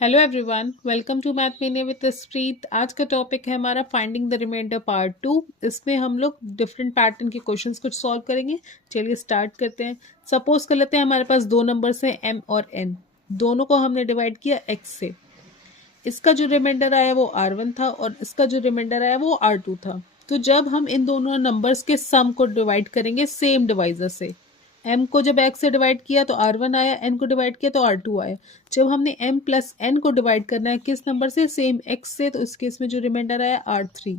Hello everyone, welcome to math mania with Spreet. आज का topic है हमारा फाइंडिंग द रिमाइंडर पार्ट 2। इसमें हम लोग डिफरेंट पैटर्न के क्वेश्चंस कुछ सॉल्व करेंगे। चलिए स्टार्ट करते हैं। सपोज कर लेते हैं हमारे पास दो नंबर्स हैं m और n। दोनों को हमने डिवाइड किया x से। इसका जो रिमाइंडर आया वो r1 था और इसका जो रिमाइंडर आया वो r2 था। तो जब हम इन दोनों नंबर्स के सम को डिवाइड करेंगे सेम डिवाइजर से, m को जब x से डिवाइड किया तो r1 आया, n को डिवाइड किया तो r2 आया। जब हमने m प्लस n को डिवाइड करना है किस नंबर से, सेम x से, तो इस केस में जो रिमाइंडर आया r3।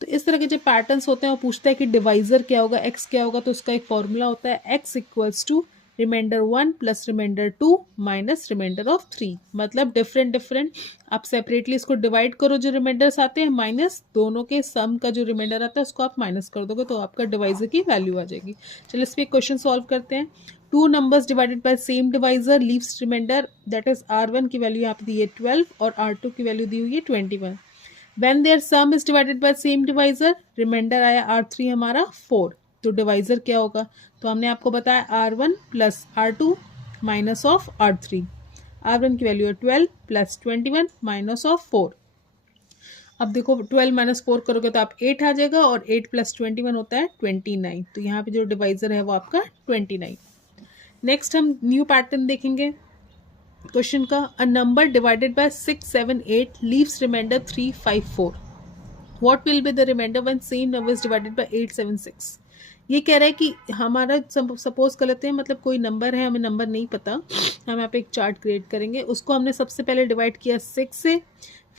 तो इस तरह के जो पैटर्न्स होते हैं वो पूछता है कि डिवाइजर क्या होगा, x क्या होगा। तो उसका एक फॉर्मूला होता है x equals to remainder 1 plus remainder 2 minus remainder of 3। मतलब डिफरेंट डिफरेंट आप सेपरेटली इसको डिवाइड करो, जो रिमाइंडर्स आते हैं माइनस दोनों के सम का जो रिमाइंडर आता है उसको आप माइनस कर दोगे तो आपका डिवाइजर की वैल्यू आ जाएगी। चलिए इस पर क्वेश्चन सॉल्व करते हैं। Two numbers divided by same divisor leaves remainder, that is r1 की वैल्यू यहाँ पे दी है 12 और r2 की वैल्यू दी हुई है 21। When their sum is divided by same divisor, remainder आया r3 हमारा 4। तो डिवाइजर क्या होगा, तो हमने आपको बताया r1 plus r2 minus of r3। r1 की वैल्यू है 12 प्लस 21 माइनस ऑफ 4। अब देखो 12 माइनस 4 करोगे तो आप 8 आ जाएगा और 8 प्लस 21 होता है 29। तो यहाँ पे जो डिवाइजर है वो आपका 29। नेक्स्ट हम न्यू पैटर्न देखेंगे क्वेश्चन का। A number divided by 6, 7, 8 leaves remainder 3, 5, 4। What will be the remainder when same number is divided by 8, 7, 6। ये कह रहा है कि हमारा सपोज कर लेते हैं, मतलब कोई नंबर है, हमें नंबर नहीं पता, हम यहाँ पे एक चार्ट क्रिएट करेंगे। उसको हमने सबसे पहले डिवाइड किया 6 से,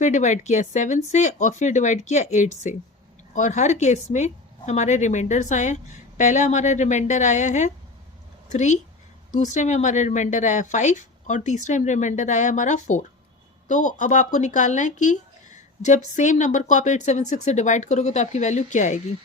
फिर डिवाइड किया 7 से और फिर डिवाइड किया 8 से। और हर केस में हमारे रिमाइंडर्स आए हैं। पहला हमारा रिमाइंडर आया है 3, दूसरे में हमारा रिमाइंडर आया 5 और तीसरे में रिमाइंडर आया हमारा 4। तो अब आपको निकालना है कि जब सेम नंबर को आप 876 से डिवाइड करोगे तो आपकी वैल्यू क्या आएगी।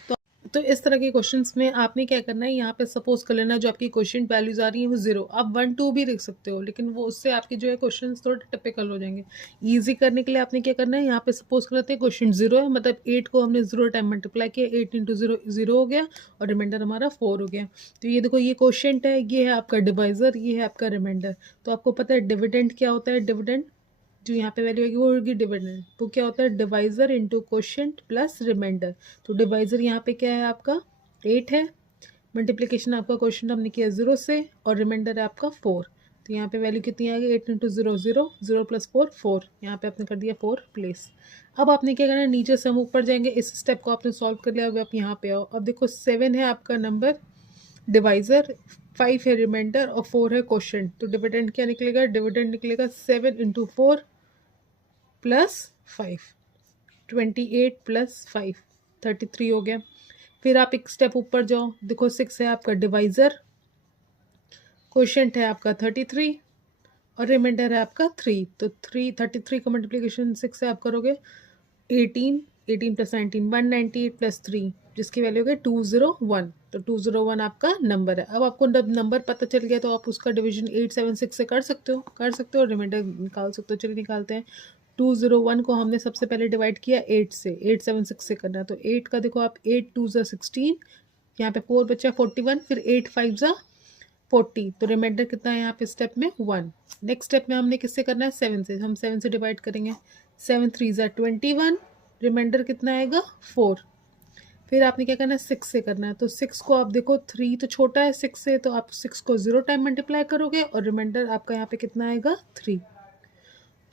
तो इस तरह के क्वेश्चंस में आपने क्या करना है, यहाँ पे सपोज कर लेना जो आपकी क्वेश्चन वैल्यूज आ रही है वो 0। आप 1, 2 भी लिख सकते हो, लेकिन वो उससे आपके जो है क्वेश्चन थोड़े टिपिकल हो जाएंगे। ईजी करने के लिए आपने क्या करना है, यहाँ पे सपोज करते हैं क्वेश्चन 0 है, मतलब 8 को हमने 0 टाइम मल्टीप्लाई किया, 8 इंटू 0 0 हो गया और रिमाइंडर हमारा 4 हो गया। तो ये देखो, ये क्वेश्चन है, ये है आपका डिवाइजर, ये है आपका रिमाइंडर। तो आपको पता है डिविडेंड क्या होता है, डिविडेंड जो यहाँ पे वैल्यू आएगी वो होगी डिविडेंड। वो क्या होता है, divisor into quotient plus remainder. तो डिवाइजर यहाँ पे क्या है आपका 8 है, मल्टीप्लीकेशन आपका क्वोशिएंट हमने किया 0 से और रिमाइंडर है आपका 4। तो यहाँ पे वैल्यू कितनी आ गई, 8 इंटू 0 0, 0 प्लस 4 4। यहाँ पे आपने कर दिया 4 प्लेस। अब आपने क्या करना है, नीचे से हम ऊपर जाएंगे। इस स्टेप को आपने सॉल्व कर लिया, अब आप यहाँ पे आओ। अब देखो 7 है आपका नंबर डिवाइजर, 5 है रिमाइंडर और 4 है क्वोशिएंट। तो डिविडेंड क्या निकलेगा, डिविडेंड निकलेगा 7 इंटू 4 प्लस 5, 28 प्लस 5, 33 हो गया। फिर आप एक स्टेप ऊपर जाओ, देखो 6 है आपका डिवाइजर, क्वोशिएंट है आपका 33 और रिमाइंडर है आपका 3। तो 33 का मल्टीप्लीकेशन 6 से आप करोगे 18, 18 प्लस 19, 198 प्लस 3, जिसकी वैल्यू हो गई 201। तो 201 आपका नंबर है। अब आपको जब नंबर पता चल गया तो आप उसका डिवीजन 876 से कर सकते हो और रिमाइंडर निकाल सकते हो। चलिए निकालते हैं। 201 को हमने सबसे पहले डिवाइड किया 8 से, 876 से करना। तो 8 का देखो आप, 8 2 ज़ा 16, यहाँ पे 4 बचा 41, फिर 8 5 ज़ा 40। तो रिमाइंडर कितना है यहाँ पे स्टेप में 1। नेक्स्ट स्टेप में हमने किससे करना है, 7 से। हम 7 से डिवाइड करेंगे, 7 3 ज़ा 21, रिमाइंडर कितना आएगा 4। फिर आपने क्या करना है, 6 से करना है। तो 6 को आप देखो, 3 तो छोटा है 6 से, तो आप 6 को 0 टाइम मल्टीप्लाई करोगे और रिमाइंडर आपका यहाँ पे कितना आएगा 3।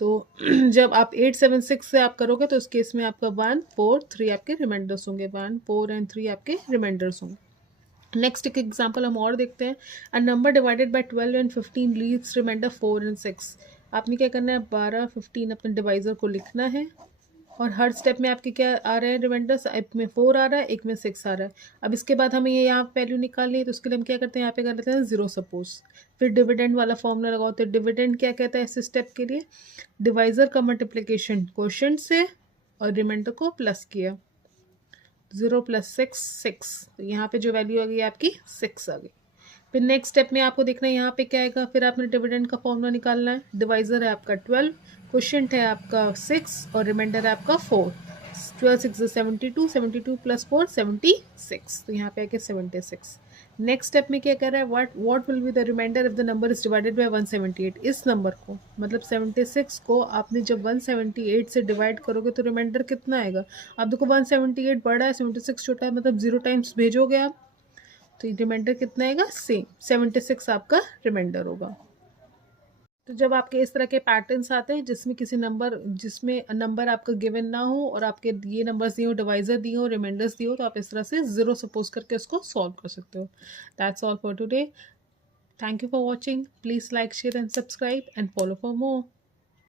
तो जब आप 876 से आप करोगे तो उस केस में आपका 1 4 3 आपके रिमाइंडर्स होंगे, 1 4 एंड 3 आपके रिमाइंडर्स होंगे। नेक्स्ट एक एग्जांपल हम और देखते हैं। A number divided by 12 and 15 leaves remainder 4 and 6। आपने क्या करना है, 12 15 अपने डिवाइजर को लिखना है और हर स्टेप में आपके क्या आ रहे हैं रिमाइंडर्स, एक में 4 आ रहा है, एक में 6 आ रहा है। अब इसके बाद हमें ये यहाँ वैल्यू निकालनी है, तो उसके लिए हम क्या करते हैं, यहाँ पे कर लेते हैं 0 सपोज। फिर डिविडेंड वाला फॉर्मूला लगाओ। तो डिविडेंड क्या कहता है इस स्टेप के लिए, डिवाइजर का मल्टीप्लिकेशन क्वोशिएंट से और रिमाइंडर को प्लस किया, 0 प्लस 6 6। तो यहाँ पे जो वैल्यू आ गई आपकी 6 आ गई। फिर नेक्स्ट स्टेप में आपको देखना है यहाँ पे क्या आएगा। फिर आपने डिविडेंड का फॉर्मूला निकालना है। डिवाइजर है आपका 12, क्वोशिएंट है आपका 6 और रिमाइंडर है आपका 4। 12 6 72, 72 प्लस 4 76। तो यहाँ पे आके 76। नेक्स्ट स्टेप में क्या कर रहा है, what will be the remainder if the number is divided by 178। इस नंबर को मतलब 76 को आपने जब 178 से डिवाइड करोगे तो रिमाइंडर कितना आएगा। अब देखो 178 बड़ा है, 76 छोटा है, मतलब 0 टाइम्स भेजोगे आप तो रिमाइंडर कितना आएगा, सेम 76 आपका रिमाइंडर होगा। तो जब आपके इस तरह के पैटर्न्स आते हैं जिसमें नंबर आपका गिवन ना हो और आपके ये नंबर्स दिए हो, डिवाइजर दिए हो, रिमाइंडर्स दिए हो, तो आप इस तरह से 0 सपोज करके उसको सॉल्व कर सकते हो। That's all for today. Thank you for watching. Please like, share and subscribe and follow for more.